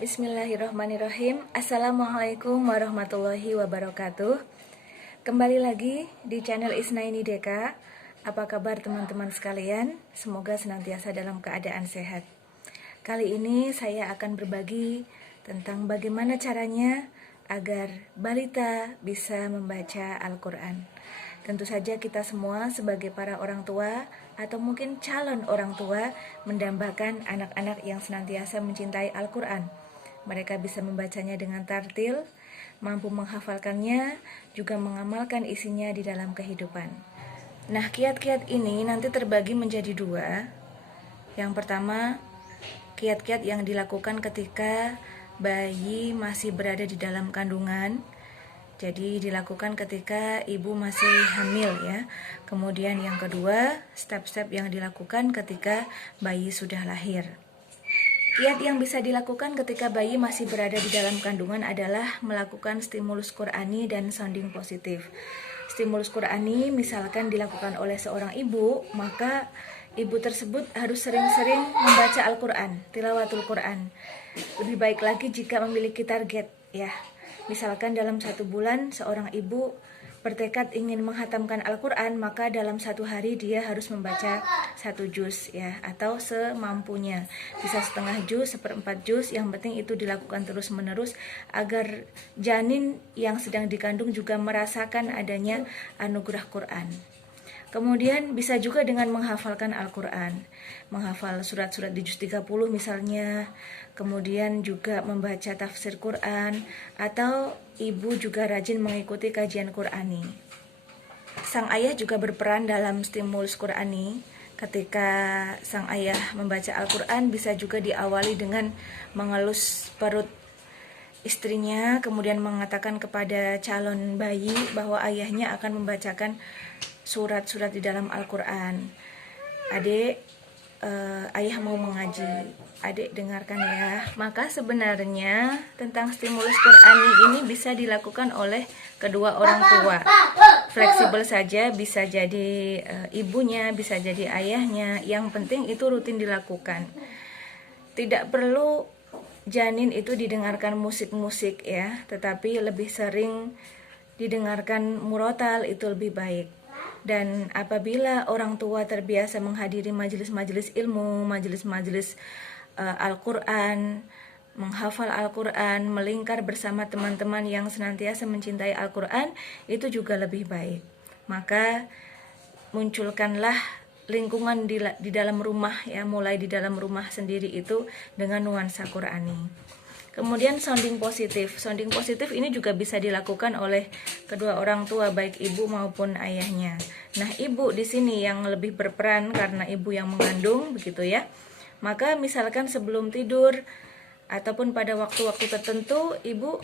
Bismillahirrahmanirrahim. Assalamualaikum warahmatullahi wabarakatuh. Kembali lagi di channel Isnaini Deka. Apa kabar teman-teman sekalian? Semoga senantiasa dalam keadaan sehat. Kali ini saya akan berbagi tentang bagaimana caranya agar balita bisa membaca Al-Quran. Tentu saja kita semua sebagai para orang tua atau mungkin calon orang tua mendambakan anak-anak yang senantiasa mencintai Al-Quran. Mereka bisa membacanya dengan tartil, mampu menghafalkannya, juga mengamalkan isinya di dalam kehidupan. Nah, kiat-kiat ini nanti terbagi menjadi dua. Yang pertama, kiat-kiat yang dilakukan ketika bayi masih berada di dalam kandungan. Jadi dilakukan ketika ibu masih hamil ya. Kemudian yang kedua, step-step yang dilakukan ketika bayi sudah lahir. Kiat yang bisa dilakukan ketika bayi masih berada di dalam kandungan adalah melakukan stimulus Qur'ani dan sounding positif. Stimulus Qur'ani misalkan dilakukan oleh seorang ibu, maka ibu tersebut harus sering-sering membaca Al-Quran, tilawatul Quran. Lebih baik lagi jika memiliki target ya. Misalkan dalam 1 bulan seorang ibu bertekad ingin menghatamkan Al-Quran, maka dalam 1 hari dia harus membaca 1 juz ya, atau semampunya. Bisa setengah juz, 1/4 juz, yang penting itu dilakukan terus menerus agar janin yang sedang dikandung juga merasakan adanya anugerah Quran. Kemudian bisa juga dengan menghafalkan Al-Quran, menghafal surat-surat di juz 30 misalnya, kemudian juga membaca tafsir Quran, atau ibu juga rajin mengikuti kajian Qur'ani. Sang ayah juga berperan dalam stimulus Qur'ani. Ketika sang ayah membaca Al-Quran, bisa juga diawali dengan mengelus perut istrinya, kemudian mengatakan kepada calon bayi bahwa ayahnya akan membacakan surat-surat di dalam Al-Quran. Adik, ayah mau mengaji, adik dengarkan ya. Maka sebenarnya tentang stimulus Qur'ani ini bisa dilakukan oleh kedua orang tua. Fleksibel saja, bisa jadi ibunya, bisa jadi ayahnya. Yang penting itu rutin dilakukan. Tidak perlu janin itu didengarkan musik-musik ya, tetapi lebih sering didengarkan murotal, itu lebih baik. Dan apabila orang tua terbiasa menghadiri majelis-majelis ilmu, majelis-majelis Al-Quran, menghafal Al-Quran, melingkar bersama teman-teman yang senantiasa mencintai Al-Quran, itu juga lebih baik. Maka munculkanlah lingkungan di dalam rumah ya, mulai di dalam rumah sendiri itu dengan nuansa Qur'ani. Kemudian sounding positif. Sounding positif ini juga bisa dilakukan oleh kedua orang tua, baik ibu maupun ayahnya. Nah, ibu di sini yang lebih berperan karena ibu yang mengandung, begitu ya. Maka misalkan sebelum tidur ataupun pada waktu-waktu tertentu, ibu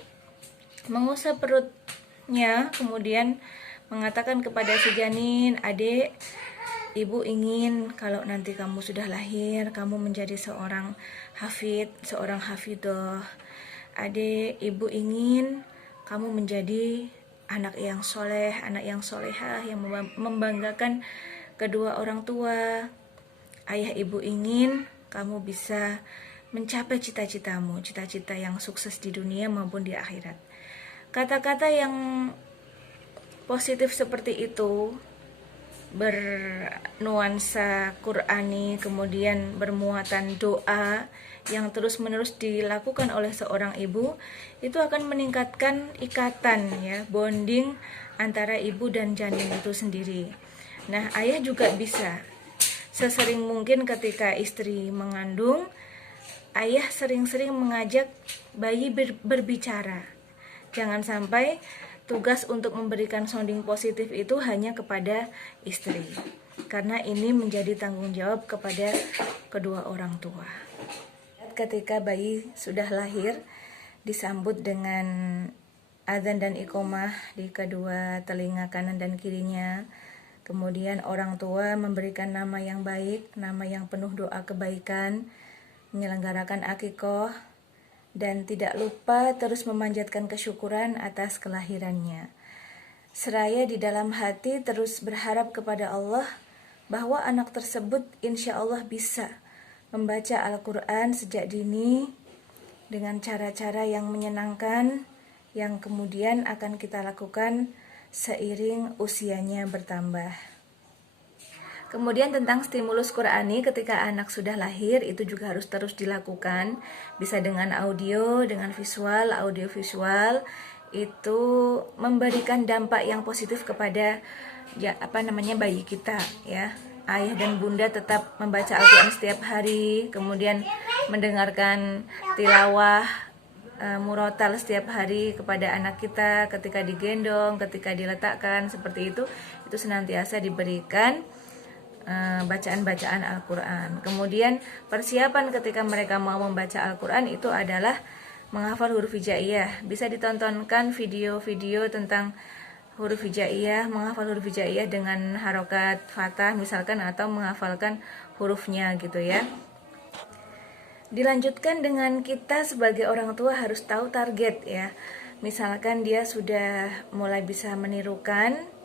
mengusap perutnya, kemudian mengatakan kepada si janin, adik, ibu ingin kalau nanti kamu sudah lahir, kamu menjadi seorang hafid, seorang hafidoh. Adik, ibu ingin kamu menjadi anak yang soleh, anak yang solehah, yang membanggakan kedua orang tua. Ayah ibu ingin kamu bisa mencapai cita-citamu, cita-cita yang sukses di dunia maupun di akhirat. Kata-kata yang positif seperti itu, bernuansa Qur'ani, kemudian bermuatan doa yang terus-menerus dilakukan oleh seorang ibu, itu akan meningkatkan ikatan ya, bonding antara ibu dan janin itu sendiri. Nah, ayah juga bisa sesering mungkin ketika istri mengandung, ayah sering-sering mengajak bayi berbicara. Jangan sampai tugas untuk memberikan sounding positif itu hanya kepada istri, karena ini menjadi tanggung jawab kepada kedua orang tua. Ketika bayi sudah lahir, disambut dengan azan dan iqomah di kedua telinga kanan dan kirinya. Kemudian orang tua memberikan nama yang baik, nama yang penuh doa kebaikan, menyelenggarakan akikoh, dan tidak lupa terus memanjatkan kesyukuran atas kelahirannya. Seraya di dalam hati terus berharap kepada Allah bahwa anak tersebut insya Allah bisa membaca Al-Quran sejak dini, dengan cara-cara yang menyenangkan yang kemudian akan kita lakukan seiring usianya bertambah. Kemudian tentang stimulus Qur'ani ketika anak sudah lahir itu juga harus terus dilakukan, bisa dengan audio, dengan visual, audiovisual, itu memberikan dampak yang positif kepada bayi kita ya. Ayah dan bunda tetap membaca Al-Quran setiap hari, kemudian mendengarkan tilawah murotal setiap hari kepada anak kita ketika digendong, ketika diletakkan, seperti itu senantiasa diberikan bacaan-bacaan Al-Quran. Kemudian persiapan ketika mereka mau membaca Al-Quran itu adalah menghafal huruf hijaiyah. Bisa ditontonkan video-video tentang huruf hijaiyah, menghafal huruf hijaiyah dengan harokat fathah misalkan, atau menghafalkan hurufnya gitu ya. Dilanjutkan dengan kita sebagai orang tua harus tahu target ya. Misalkan dia sudah mulai bisa menirukan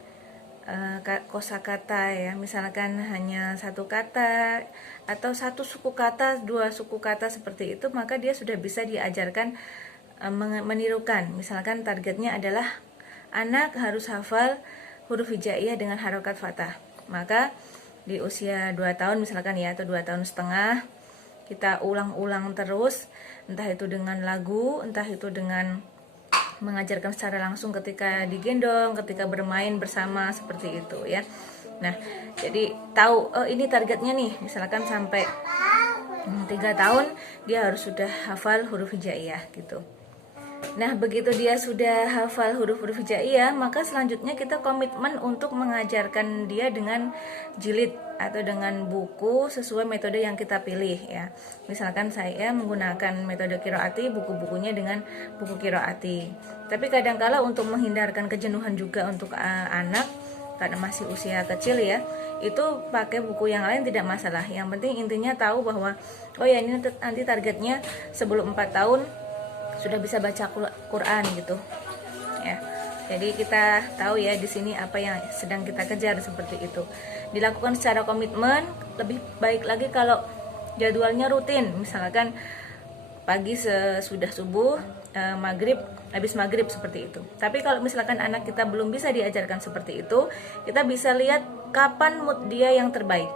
kosakata ya, misalkan hanya satu kata atau satu suku kata, dua suku kata seperti itu, maka dia sudah bisa diajarkan menirukan. Misalkan targetnya adalah anak harus hafal huruf hijaiyah dengan harokat fathah, maka di usia 2 tahun misalkan ya, atau 2 tahun setengah, kita ulang-ulang terus, entah itu dengan lagu, entah itu dengan mengajarkan secara langsung ketika digendong, ketika bermain bersama, seperti itu ya. Nah, jadi tahu ini targetnya nih, misalkan sampai 3 tahun dia harus sudah hafal huruf hijaiyah gitu. Nah, begitu dia sudah hafal huruf-huruf hijaiyah, maka selanjutnya kita komitmen untuk mengajarkan dia dengan jilid atau dengan buku sesuai metode yang kita pilih ya. Misalkan saya menggunakan metode qiraati, buku-bukunya dengan buku qiraati. Tapi kadangkala untuk menghindarkan kejenuhan juga untuk anak karena masih usia kecil ya, itu pakai buku yang lain tidak masalah. Yang penting intinya tahu bahwa oh ya, ini nanti targetnya sebelum 4 tahun sudah bisa baca Quran gitu ya. Jadi kita tahu ya di sini apa yang sedang kita kejar, seperti itu. Dilakukan secara komitmen. Lebih baik lagi kalau jadwalnya rutin, misalkan pagi sesudah subuh, maghrib habis maghrib, seperti itu. Tapi kalau misalkan anak kita belum bisa diajarkan seperti itu, kita bisa lihat kapan mood dia yang terbaik.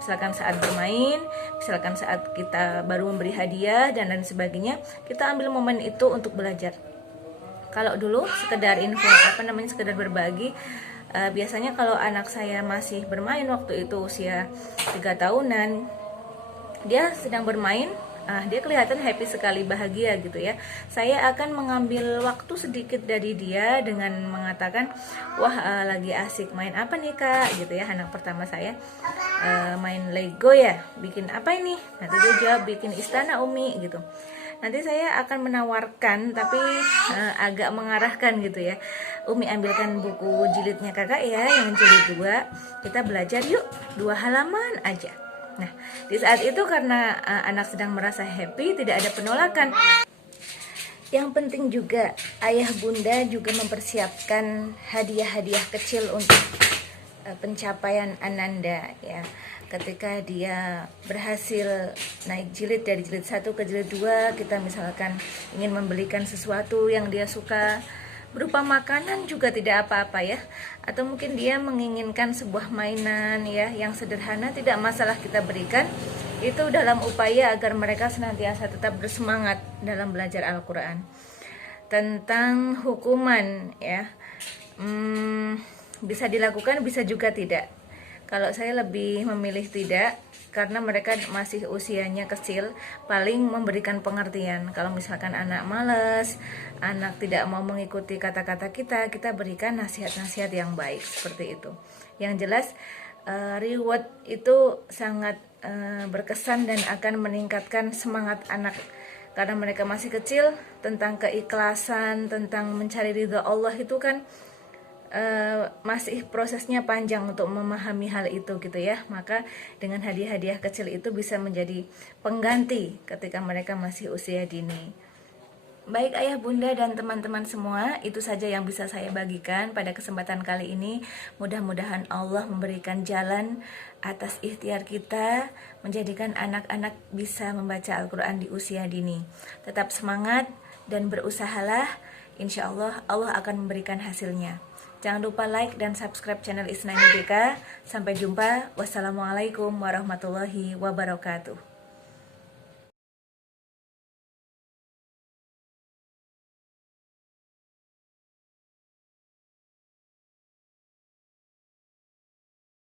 Misalkan saat bermain, misalkan saat kita baru memberi hadiah dan lain sebagainya, kita ambil momen itu untuk belajar. Kalau dulu sekedar info sekedar berbagi, biasanya kalau anak saya masih bermain waktu itu usia 3 tahunan, dia sedang bermain, dia kelihatan happy sekali, bahagia gitu ya. Saya akan mengambil waktu sedikit dari dia dengan mengatakan, wah lagi asik main apa nih kak gitu ya. Anak pertama saya main Lego ya, bikin apa ini? Nanti dia jawab bikin istana Umi gitu. Nanti saya akan menawarkan, tapi agak mengarahkan gitu ya. Umi ambilkan buku jilidnya kakak ya, yang jilid 2, kita belajar yuk 2 halaman aja. Nah, di saat itu karena anak sedang merasa happy, tidak ada penolakan. Yang penting juga ayah bunda juga mempersiapkan hadiah-hadiah kecil untuk pencapaian Ananda ya. Ketika dia berhasil naik jilid dari jilid 1 ke jilid 2, kita misalkan ingin membelikan sesuatu yang dia suka, berupa makanan juga tidak apa-apa ya, atau mungkin dia menginginkan sebuah mainan ya yang sederhana, tidak masalah kita berikan. Itu dalam upaya agar mereka senantiasa tetap bersemangat dalam belajar Al-Quran. Tentang hukuman ya, bisa dilakukan, bisa juga tidak. Kalau saya lebih memilih tidak, karena mereka masih usianya kecil, paling memberikan pengertian. Kalau misalkan anak malas, anak tidak mau mengikuti kata-kata kita berikan nasihat-nasihat yang baik, seperti itu. Yang jelas reward itu sangat berkesan dan akan meningkatkan semangat anak, karena mereka masih kecil. Tentang keikhlasan, tentang mencari ridha Allah itu kan masih prosesnya panjang untuk memahami hal itu gitu ya. Maka dengan hadiah-hadiah kecil itu bisa menjadi pengganti ketika mereka masih usia dini. Baik ayah bunda dan teman-teman semua, itu saja yang bisa saya bagikan pada kesempatan kali ini. Mudah-mudahan Allah memberikan jalan atas ikhtiar kita, menjadikan anak-anak bisa membaca Al-Quran di usia dini. Tetap semangat dan berusahalah, insya Allah Allah akan memberikan hasilnya. Jangan lupa like dan subscribe channel Isnaini DK. Sampai jumpa. Wassalamualaikum warahmatullahi wabarakatuh.